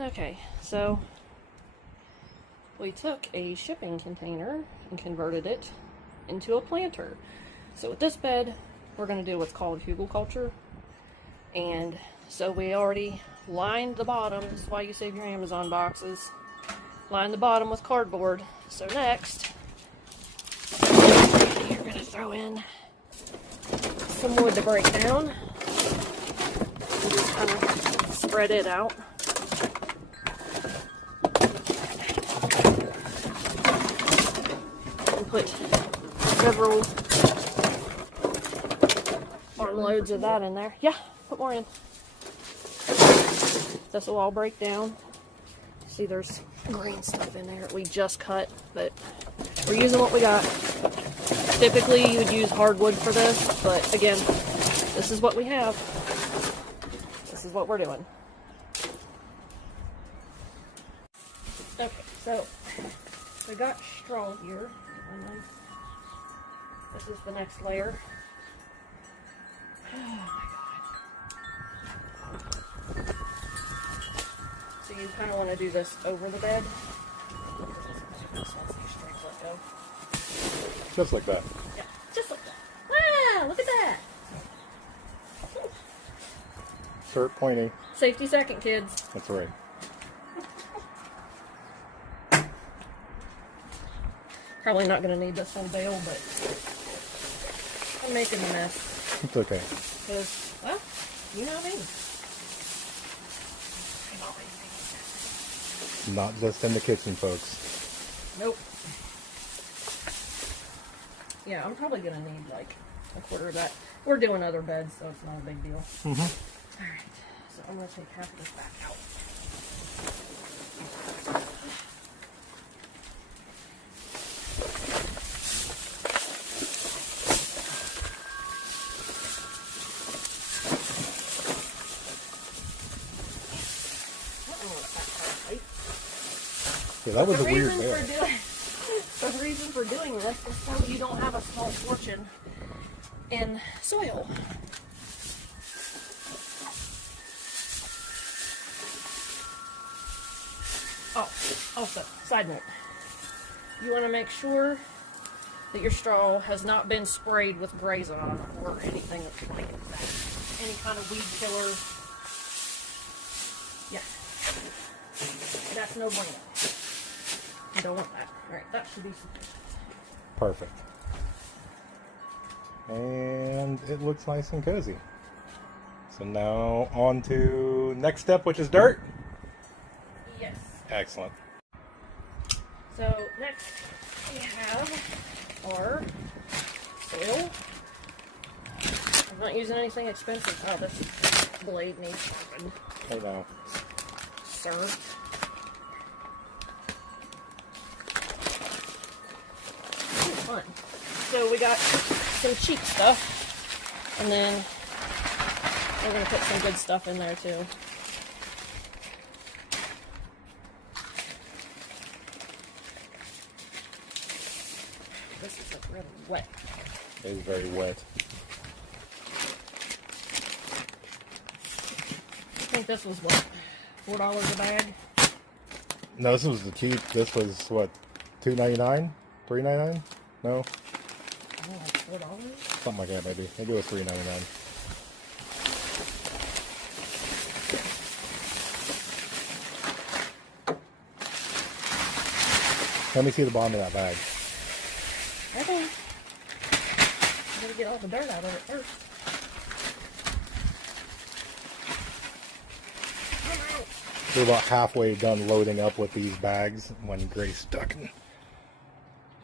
Okay, so we took a shipping container and converted it into a planter. So with this bed, we're going to do what's called hugelkultur. And so we already lined the bottom. This is why you save your Amazon boxes. Line the bottom with cardboard. So next, you're going to throw in some wood to break down. Just kind of spread it out. And put several armloads of that in there. Yeah, put more in. This will all break down. See, there's green stuff in there we just cut, but we're using what we got. Typically, you would use hardwood for this, but again, this is what we have. This is what we're doing. Okay, so we got straw here, and then this is the next layer. Oh my god. So you kind of want to do this over the bed. Just like that. Yeah, just like that. Wow, look at that. Start pointing. Safety second, kids. That's right. Probably not going to need this whole bale, but I'm making a mess. It's okay. Because, well, you know me. Not just in the kitchen, folks. Nope. Yeah, I'm probably going to need like a quarter of that. We're doing other beds, so it's not a big deal. Mm-hmm. Alright, so I'm going to take half of this back out. Yeah, that was a weird The reason for doing this is so you don't have a small fortune in soil. Oh, also, side note. You want to make sure that your straw has not been sprayed with Grazon or anything like that. Any kind of weed killer. Yeah. That's no bueno. You don't want that. Alright, that should be sufficient. Perfect. And it looks nice and cozy. So now on to next step, which is dirt. Yes. Excellent. So next we have our soil. I'm not using anything expensive. Oh, this blade needs sharpened. Oh no. Sir. Fun. So we got some cheap stuff, and then we're going to put some good stuff in there too. This is like really wet. It is very wet. I think this was what, $4 a bag? No, this was the cheap. This was what, $2.99? $3.99? No? Oh, like $4? Something like that, maybe. Maybe it was $3.99. Let me see the bottom of that bag. Okay. I gotta get all the dirt out of it first. We're about halfway done loading up with these bags when Grace stuck and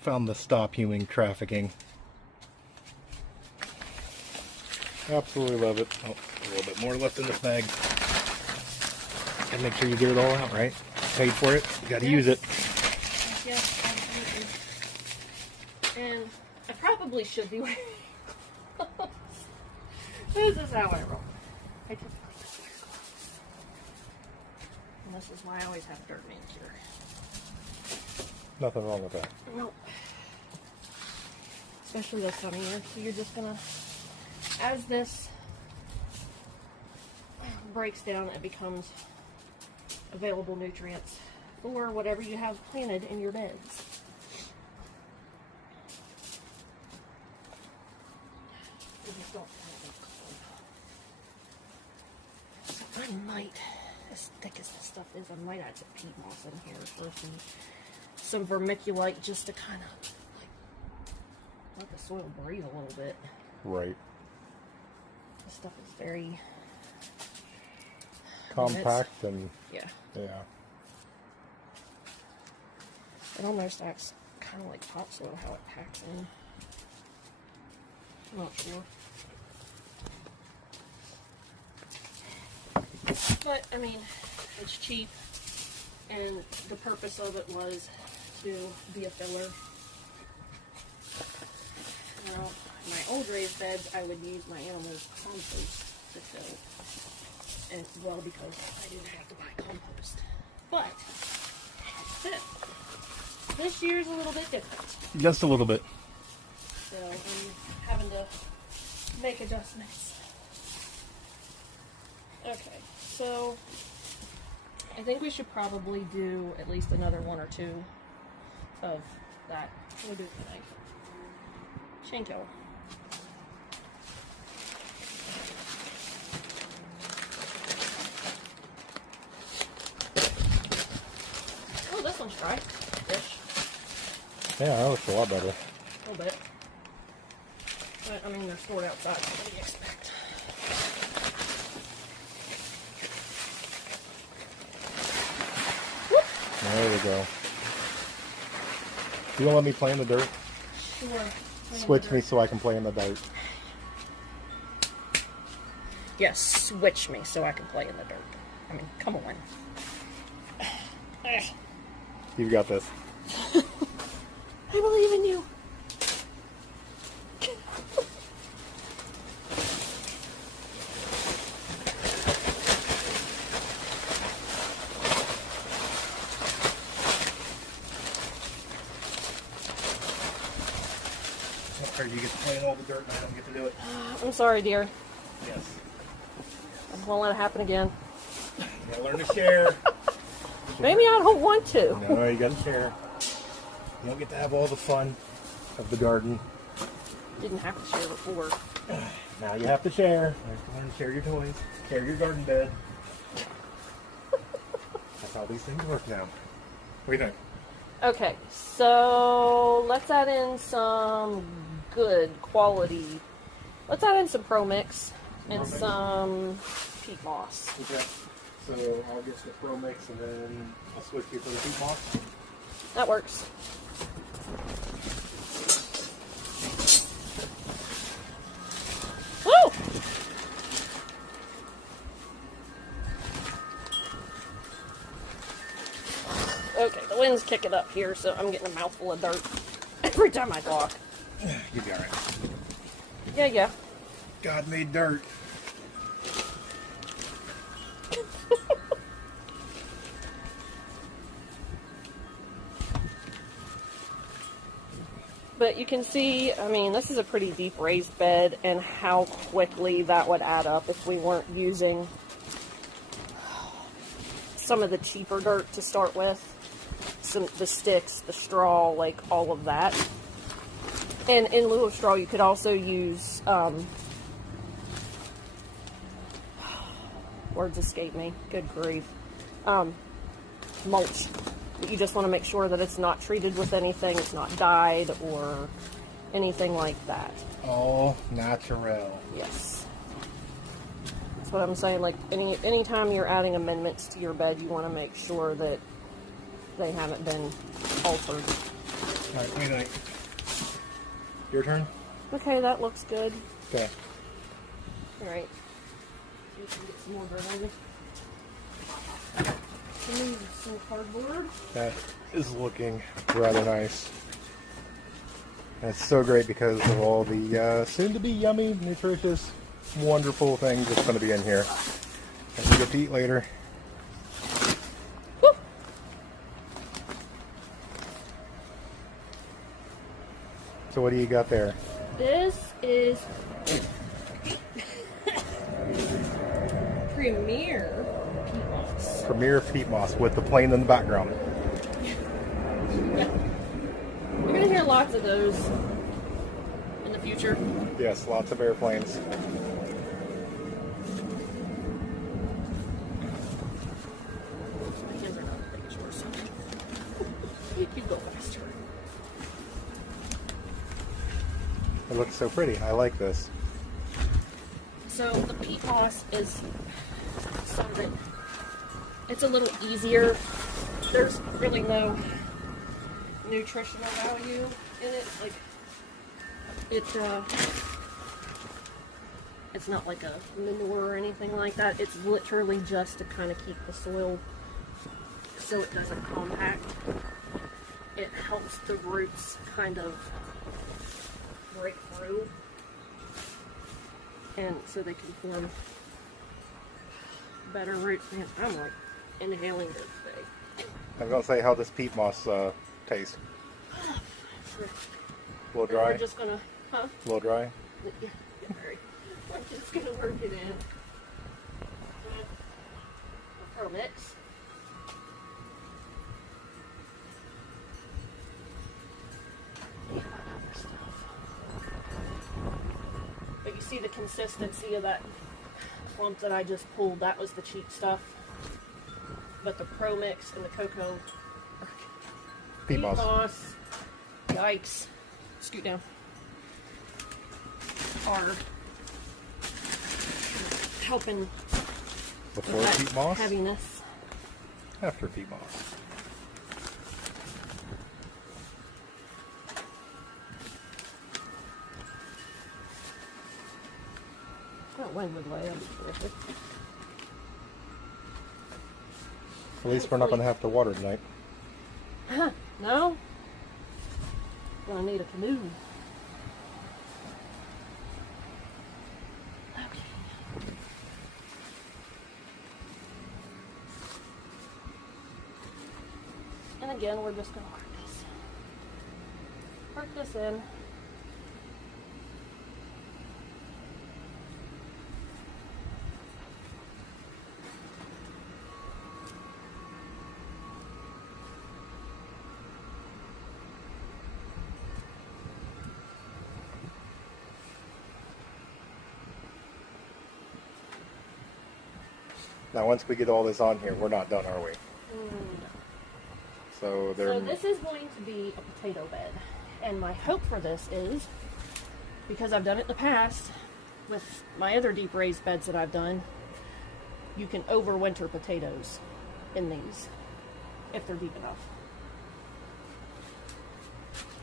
found the stop human trafficking. Absolutely love it. Oh, a little bit more left in this bag. Gotta make sure you get it all out, right? Paid for it, you gotta use it. Yes, absolutely. And I probably should be wearing gloves. This is how I roll. I typically just wear gloves. And this is why I always have dirt manicure. Nothing wrong with that. Nope. Especially this time of year. So you're just gonna, as this breaks down, it becomes available nutrients for whatever you have planted in your beds. We just don't have enough cold. So I might, as thick as this stuff is, I might add some peat moss in here for some vermiculite, just to kind of like let the soil breathe a little bit. Right. This stuff is very Compact and yeah. It almost acts kind of like topsoil, how it packs in. I'm not sure. But, I mean, it's cheap, and the purpose of it was to be a filler. Now, my old raised beds, I would use my animals' compost to fill. And, well, because I didn't have to buy compost. But, that's it. This year's a little bit different. just a little bit. So I'm having to make adjustments. Okay, so I think we should probably do at least another one or two of that. We'll do it today. Chain tow. Oh, this one's dry. Ish. Yeah, that looks a lot better. A little bit. But, I mean, they're stored outside, so what do you expect? Whoop. There we go. You don't let me play in the dirt? Sure. Switch me so I can play in the dirt. Yes, switch me so I can play in the dirt. I mean, come on. You've got this. I believe in you. Or you get to play in all the dirt and I don't get to do it. I'm sorry, dear. Yes. I won't let it happen again. You gotta learn to share. Maybe I don't want to. No, you gotta share. You don't get to have all the fun of the garden. Didn't have to share before. Now you have to share. You have to learn to share your toys, share your garden bed. That's how these things work now. What do you think? Okay, so let's add in some good quality. Let's add in some Pro Mix and some peat moss. Okay. So I'll get the Pro Mix and then I'll switch you for the peat moss. That works. Woo! Okay, the wind's kicking up here, so I'm getting a mouthful of dirt every time I talk. You'll be alright. Yeah. God made dirt. But you can see, I mean, this is a pretty deep raised bed, and how quickly that would add up if we weren't using some of the cheaper dirt to start with. The sticks, the straw, like all of that. And in lieu of straw, you could also use, words escape me, good grief, mulch. You just want to make sure that it's not treated with anything, it's not dyed or anything like that. All natural. Yes. That's what I'm saying. Like, anytime you're adding amendments to your bed, you want to make sure that they haven't been altered. Alright, wait a minute. Your turn? Okay, that looks good. Okay. Alright. You can get some more dirt on me. Some cardboard. That is looking rather nice. And it's so great because of all the soon-to-be yummy, nutritious, wonderful things that's going to be in here. And we get to eat later. Woo! So what do you got there? This is Premier peat moss. Premier peat moss with the plane in the background. Yeah. You're gonna hear lots of those in the future. Yes, lots of airplanes. My hands are not as big as yours, so you go faster. It looks so pretty. I like this. So the peat moss is something. It's a little easier. There's really no nutritional value in it. Like it's not like a manure or anything like that. It's literally just to kind of keep the soil so it doesn't compact. It helps the roots kind of break through, and so they can form better roots. Man, I'm like inhaling this today. I was gonna say how this peat moss tastes. Sure. A little And dry. we're just gonna, A little dry. Yeah, very. We're just gonna work it in. A pro mix. But you see the consistency of that clump that I just pulled. That was the cheap stuff. But the pro mix and the cocoa Peat moss. yikes, scoot down, are helping Before with that peat moss. heaviness. After peat moss. That wind would lay. That'd be terrific. At least we're not gonna have to water tonight. No? Gonna need a canoe. Okay. And again, we're just gonna work this. Work this in. Now, once we get all this on here, we're not done, are we? So there. So this is going to be a potato bed. And my hope for this is, because I've done it in the past with my other deep raised beds that I've done, you can overwinter potatoes in these if they're deep enough.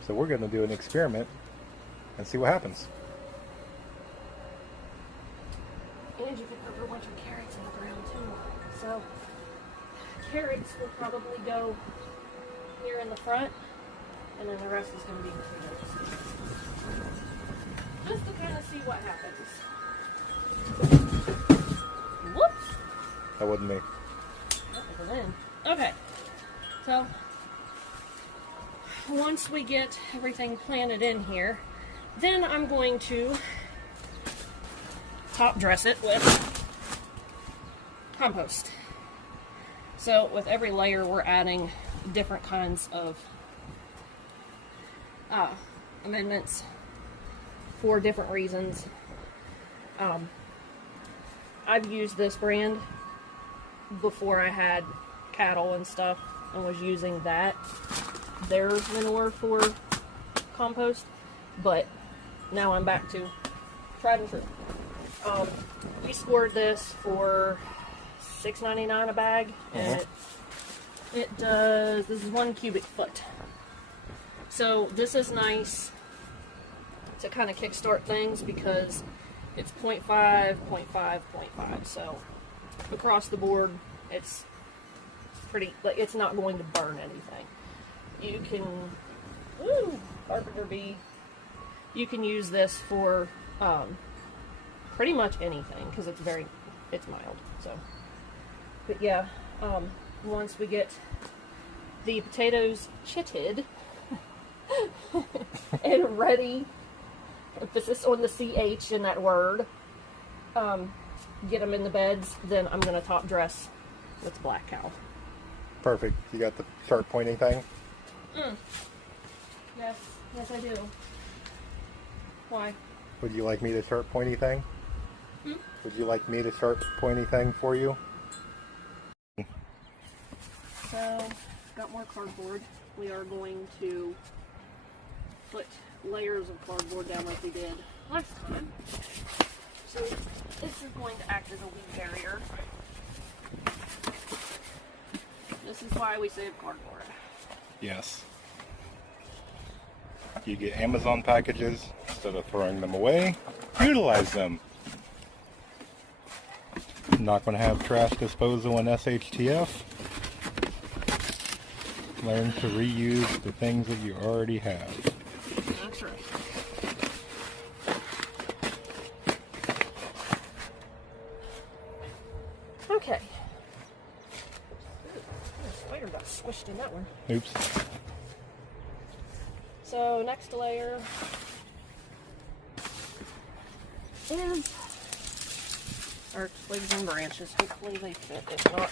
So we're gonna do an experiment and see what happens. And you can overwinter carrots in the ground too. So carrots will probably go here in the front, and then the rest is going to be potatoes. Just to kind of see what happens. Whoops! That wasn't me. That was in. Okay. So once we get everything planted in here, then I'm going to top dress it with compost. So with every layer we're adding different kinds of amendments for different reasons. I've used this brand before I had cattle and stuff and was using their manure for compost, but now I'm back to tried and true. We scored this for $6.99 a bag, and it does, this is 1 cubic foot. So this is nice to kind of kickstart things because it's 0.5, 0.5, 0.5. So across the board, it's pretty, like, it's not going to burn anything. You can, carpenter bee, you can use this for pretty much anything because it's mild. So, but yeah, once we get the potatoes chitted and ready, emphasis on the CH in that word, get them in the beds, then I'm going to top dress with Black Cow. Perfect. You got the sharp pointy thing? Yes, yes I do. Why? Would you like me to sharp pointy thing? Would you like me to sharp pointy thing for you? So, got more cardboard. We are going to put layers of cardboard down like we did last time. So, this is going to act as a weed barrier. This is why we save cardboard. Yes. You get Amazon packages, instead of throwing them away, utilize them. Not going to have trash disposal in SHTF. Learn to reuse the things that you already have. That's right. Okay. The spider got squished in that one. Oops. So next layer is our twigs and branches. Hopefully they fit. If not,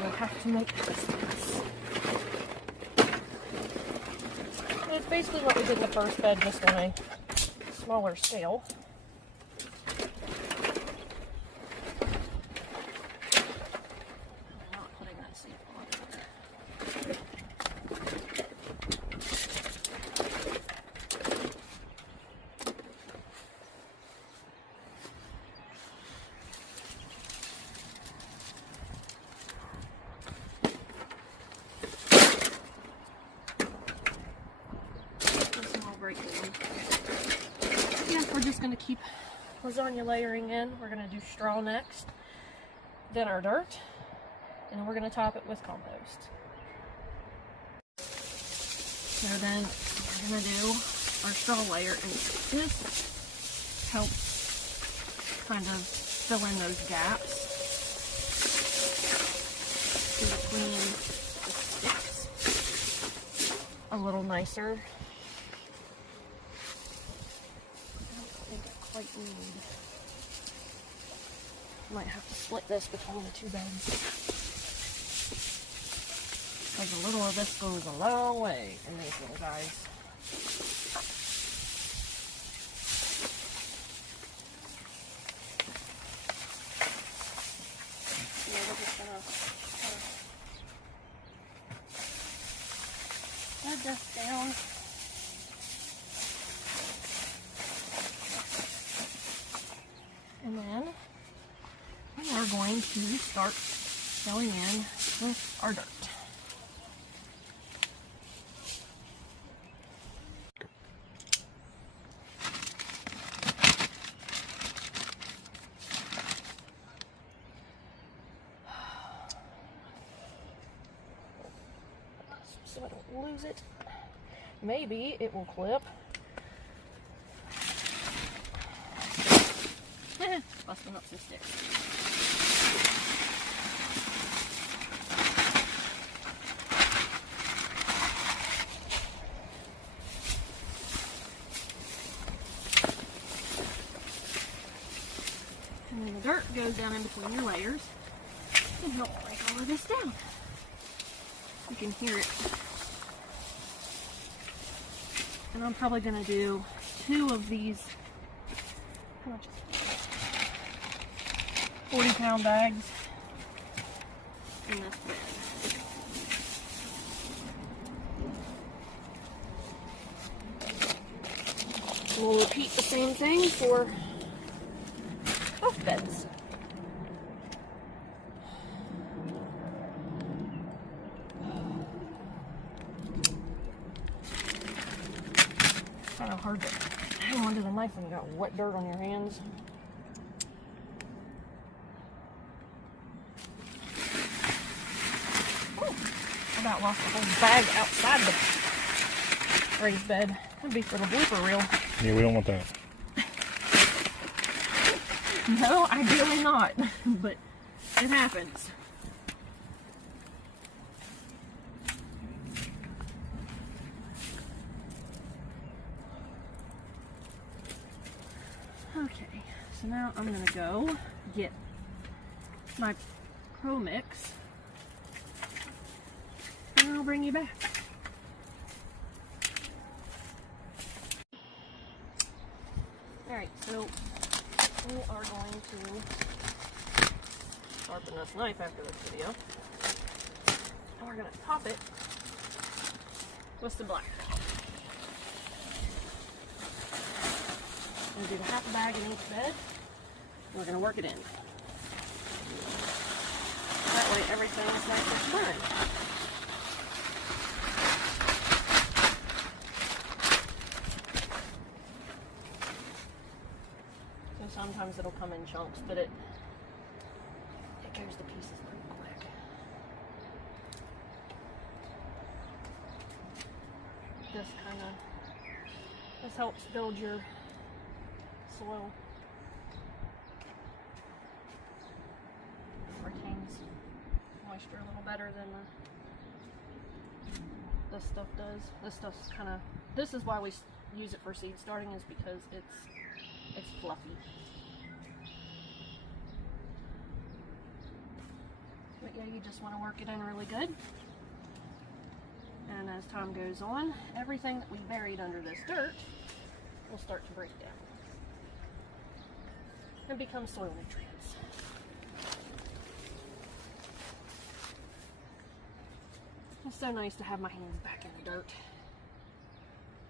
we'll have to make this mess. And it's basically what we did in the first bed, just on a smaller scale. I'm not putting that seat on there. Yeah, we're just going to keep lasagna layering in. We're going to do straw next, then our dirt, and we're going to top it with compost. So then we're going to do our straw layer, and this helps kind of fill in those gaps in between the sticks a little nicer. Might have to split this between the two beds. Because a little of this goes a long way in these little guys. Yeah, we're just gonna spread this down. And then we are going to start filling in with our dirt. So I don't lose it. Maybe it will clip. Busting up some sticks. And then the dirt goes down in between your layers and help break all of this down. You can hear it. And I'm probably going to do 2 of these. How much is it? 40-pound bags in this bed. We'll repeat the same thing for both beds. It's kind of hard to hang onto the knife when you got wet dirt on your hands. About lost the whole bag outside the raised bed. That'd be for the blooper reel. Yeah, we don't want that. No, ideally not, but it happens. Okay, so now I'm gonna go get my Pro Mix, and I'll bring you back. Alright, so we are going to sharpen this knife after this video. And we're going to top it with some black. We're going to do the half a bag in each bed. And we're going to work it in. That way everything is nice and burned. Sometimes it'll come in chunks, but it goes to pieces pretty quick. This helps build your soil. Retains moisture a little better than this stuff does. This stuff's this is why we use it for seed starting, is because it's fluffy. But yeah, you just want to work it in really good. And as time goes on, everything that we buried under this dirt will start to break down and become soil nutrients. It's so nice to have my hands back in the dirt.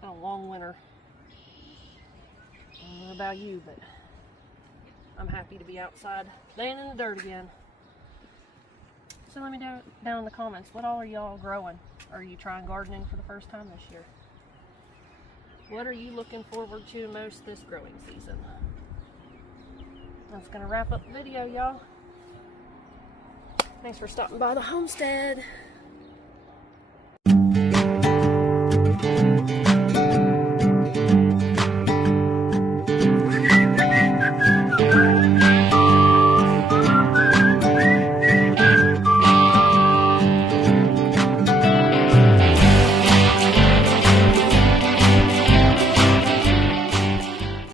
Been a long winter. I don't know about you, but I'm happy to be outside playing in the dirt again. So let me know down in the comments, what all are y'all growing? Are you trying gardening for the first time this year? What are you looking forward to most this growing season? That's gonna wrap up the video, y'all. Thanks for stopping by the homestead.